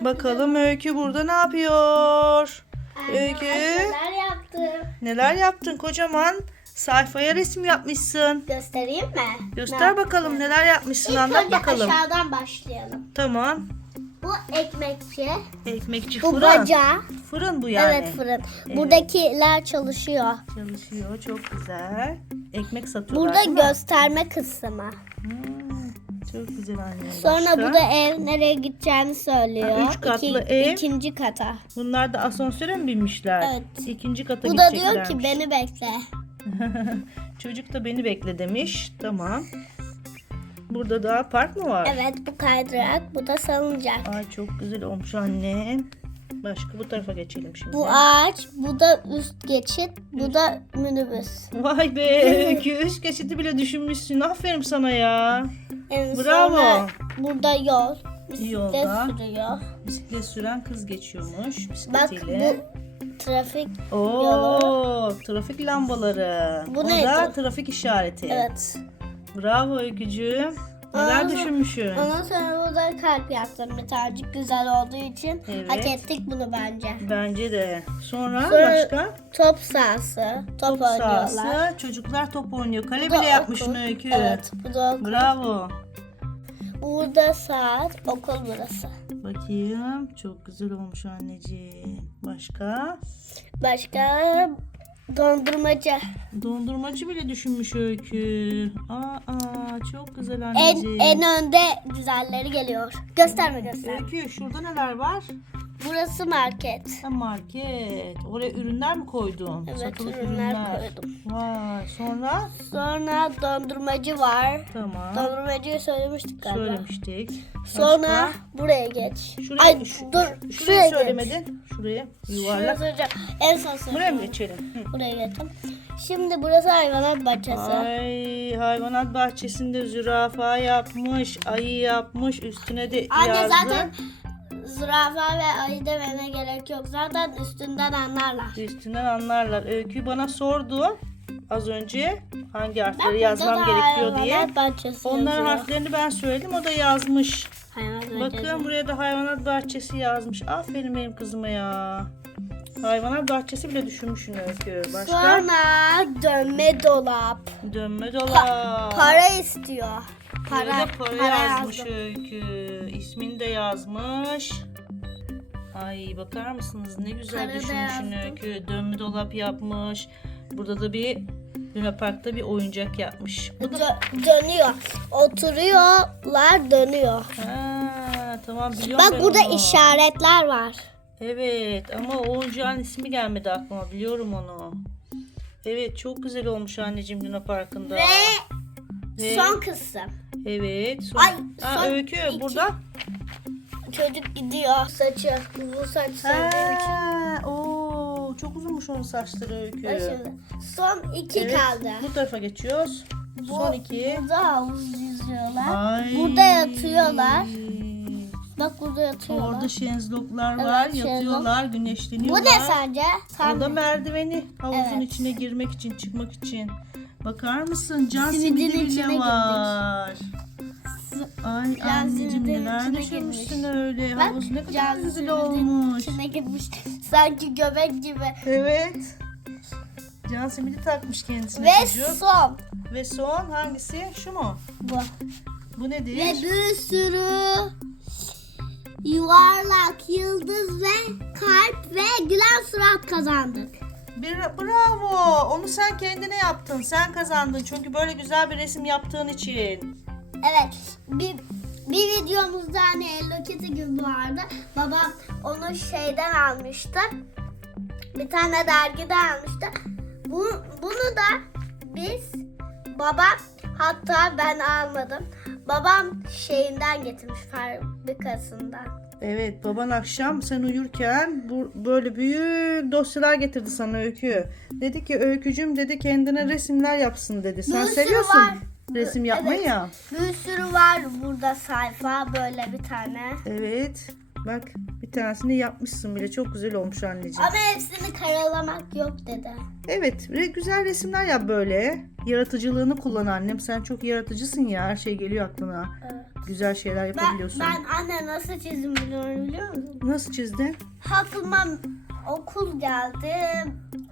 Bakalım Öykü burada ne yapıyor? Öykü. Neler yaptım? Neler yaptın kocaman? Sayfaya resim yapmışsın. Göstereyim mi? Göster Ne bakalım neler yapmışsın İlk anlat önce bakalım. aşağıdan başlayalım. Tamam. Bu ekmekçi. Ekmekçi Bu fırın. bacağı. Fırın bu yani. Evet fırın. Buradakiler çalışıyor. Çalışıyor çok güzel. Ekmek satıyorlar Burada gösterme kısmı. Hmm, çok güzel anne. Sonra Başka? burada ev nereye gideceğini söylüyor. Ha, üç katlı İki- ev. ikinci kata. Bunlar da asansöre mi binmişler? Evet. İkinci kata Bu da diyor ki beni bekle. Çocuk da beni bekle demiş. Tamam. Burada da park mı var? Evet bu kaydırak, bu da salıncak. Ay çok güzel olmuş annem. Başka bu tarafa geçelim şimdi. Bu ağaç, bu da üst geçit, bu da minibüs. Vay be üst geçidi bile düşünmüşsün. Aferin sana ya. En Bravo. sonra burada yol. Bisiklet Yolda. sürüyor. Bisiklet süren kız geçiyormuş Bak bisikletiyle. bu trafik. Oo, trafik lambaları. Bu o neydi? da trafik işareti. Evet. Bravo Öykücüğüm. Neler düşünmüşsün? Ondan sonra burada kalp yaptım bir tanecik güzel olduğu için. Evet. Hak ettik bunu bence. Bence de. Sonra, Sonra başka? Top sahası. Top, Top oynuyorlar. sahası. Çocuklar top oynuyor. Kale bile okul. Öykü. Evet bu da okul. Bravo. Burada saat okul burası. Bakayım. Çok güzel olmuş anneciğim. Başka? Başka dondurmacı. Dondurmacı bile düşünmüş Öykü. Aa, çok güzel En, anneciğim. en önde güzelleri geliyor. Gösterme gösterme. Öykü şurada neler var? Burası market. Ha, market. Oraya ürünler mi koydun? Evet, Satılık ürünler koydum. Vay. Sonra? Sonra dondurmacı var. Tamam. Dondurmacıyı söylemiştik galiba. Söylemiştik. Sonra Başka? buraya geç. Şuraya, Ay şu- dur. Şuraya geç. söylemedin. Şuraya. Şuraya Yuvarlak. söyleyeceğim. En son Buraya mı geçelim? Hı. Buraya geçtim. Şimdi burası hayvanat bahçesi. Ay hayvanat bahçesinde zürafa yapmış, ayı yapmış, üstüne de Anne yazdı. zaten zürafa ve ayı demene gerek yok. Zaten üstünden anlarlar. Üstünden anlarlar. Öykü bana sordu az önce hangi harfleri yazmam gerekiyor diye. Onların harflerini ben söyledim. O da yazmış. Hayvanat bahçesi. Bakın buraya da hayvanat bahçesi yazmış. Aferin benim kızıma ya. Hayvanat bahçesi bile düşünmüşsün Öykü. Başka? Sonra dönme dolap. Dönme dolap. Para istiyor. Para, Para, para, para yazmış yazdım. Öykü. İsmini de yazmış. Ay bakar mısınız ne güzel Para düşünmüşsün. Öykü. Dönme dolap yapmış. Burada da bir Luna Park'ta bir oyuncak yapmış. Bu da... Dö- dönüyor. Oturuyorlar dönüyor. Ha, tamam biliyorum ben Bak burada onu. işaretler var. Evet ama o oyuncağın ismi gelmedi aklıma. Biliyorum onu. Evet çok güzel olmuş anneciğim Luna Park'ında. Ve Ve- son kısım. Evet. Son... Ay, Ha, son Öykü iki- burada. Çocuk gidiyor. Saçı. Uzun saç sevdiğim için. Oo, çok uzunmuş onun saçları Öykü. Şimdi. Son iki Evet, kaldı. Bu tarafa geçiyoruz. Son iki. Burada havuz yüzüyorlar. Ay. Burada yatıyorlar. Bak burada yatıyorlar. Orada şenzloklar Evet, var. şezlong. Yatıyorlar, Bu güneşleniyorlar. ne sence? Sen O da merdiveni havuzun Evet. içine girmek için, çıkmak için. Bakar mısın? Can simidi bile içine var. Ay Can anneciğim neler düşünmüşsün girmiş. öyle. Bak, Havuz ne kadar güzel olmuş. içine girmiş. Sanki göbek gibi. Evet. Can simidi takmış kendisine Ve çocuk. son. Ve son hangisi? Şu mu? Bu. Bu nedir? Ve bir sürü yuvarlak, yıldız ve kalp ve gülen surat kazandık. Bir, bravo. Onu sen kendine yaptın. Sen kazandın. Çünkü böyle güzel bir resim yaptığın için. Evet. Bir, bir videomuzda hani Hello Kitty gibi vardı. Babam onu şeyden almıştı. Bir tane dergiden almıştı. Bu, bunu da biz babam hatta ben almadım. Babam şeyinden getirmiş fabrikasından. Evet baban akşam sen uyurken bu, böyle büyük dosyalar getirdi sana Öykü. Dedi ki Öykücüm dedi kendine resimler yapsın dedi. Sen sürü seviyorsun var. resim yapmayı Evet. ya. Bir sürü var burada sayfa böyle bir tane. Evet. Bak bir tanesini yapmışsın bile. Çok güzel olmuş anneciğim. Ama hepsini karalamak yok dedi. Evet. re- güzel resimler yap böyle. Yaratıcılığını kullan annem. Sen çok yaratıcısın ya. Her şey geliyor aklına. Evet. Güzel şeyler Ben, yapabiliyorsun. ben anne nasıl çizim biliyorum biliyor musun? Nasıl çizdin? Aklıma okul geldi.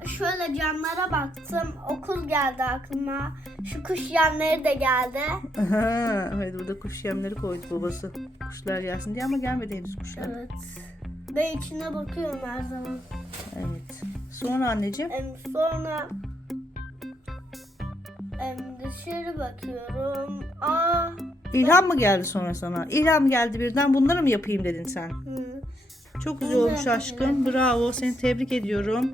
Şöyle camlara baktım. Okul geldi aklıma. Şu kuş yanları da geldi. Aha, evet burada kuş yemleri koydu babası. Kuşlar gelsin diye ama gelmedi henüz kuşlar. Evet. Ve içine bakıyorum her zaman. Evet. Sonra anneciğim. Em, sonra em, dışarı bakıyorum. Aa, İlham mı geldi sonra sana? İlham geldi birden bunları mı yapayım dedin sen? hı. Çok güzel olmuş aşkım. Bravo. Seni tebrik ediyorum.